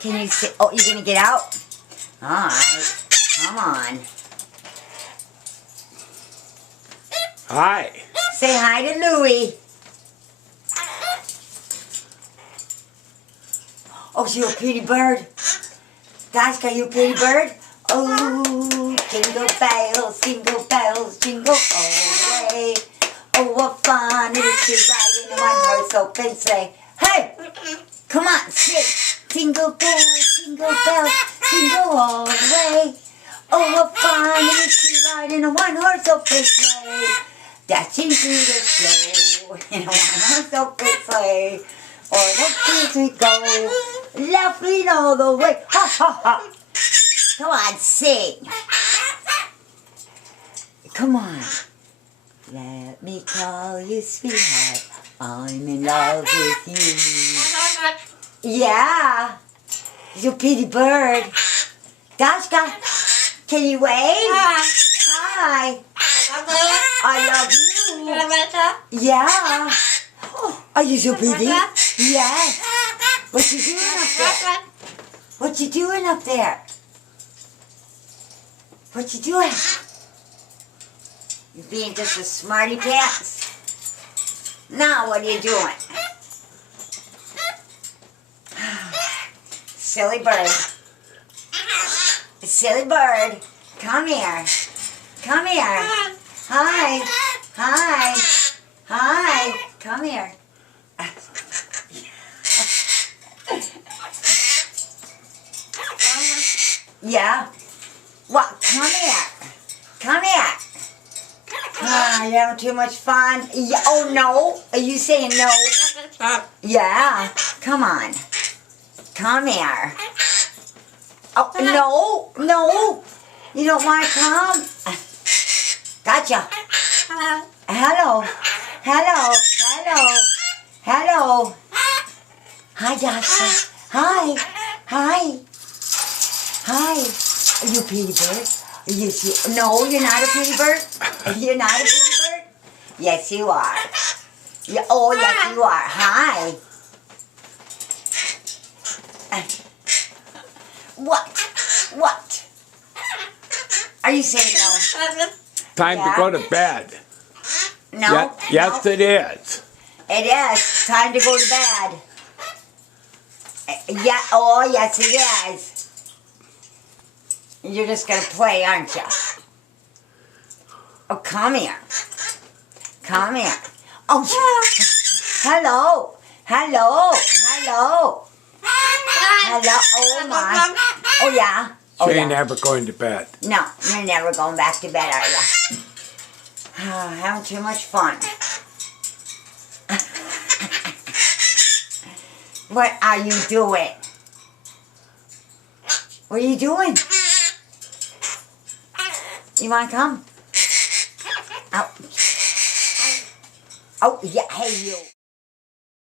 Can you sit? Oh, you're gonna get out? Alright. Come on. Hi. Say hi to Louie. Oh, you a pretty bird. Dashka, you a pretty bird? Oh, jingle bells, jingle all the way. Oh, what fun it is to ride in a one-horse open sleigh. Hey, come on, sing. Jingle bells, jingle all the way. Oh, what fun it is to ride in a one-horse open sleigh. Dashing through the snow in a one-horse open sleigh. O'er the fields we go, laughing all the way. Ha, ha, ha. Come on, sing. Come on. Let me call you sweetheart. I'm in love with you. Yeah. You pretty bird. Dashka, can you wave? Hi. I love you. Yeah. Are you so pretty? Yes. What you doing up there? What you doing up there? What you doing? You being just a smarty pants. Now what are you doing? Silly bird. Silly bird. Come here. Come here. Hi. Hi. Hi. Come here. Yeah. What? Come here. Come here. You having too much fun? Yeah. Oh, no. Are you saying no? Yeah. Come on. Come here. Oh, no. No. You don't want to come? Gotcha. Hello. Hello. Hello. Hello. Hi, Dashka. Hi. Hi. Hi. Are you a pretty bird? Yes, you. No, you're not a pretty bird. You're not a pretty bird. Yes, you are. Yeah, oh, yes, you are. Hi. What? What? Are you saying no? Time to go to bed. No. Yes, no. it is. It is. Time to go to bed. Yeah. Oh, yes, it is. You're just going to play, aren't you? Oh, come here. Come here. Oh, hello. Hello. Hello. Hello. Oh, my. Oh, yeah. Oh, She yeah. ain't ever going to bed. No, you're never going back to bed, are you? Having too much fun. What are you doing? What are you doing? You want to come? Oh. Oh, yeah, hey, you.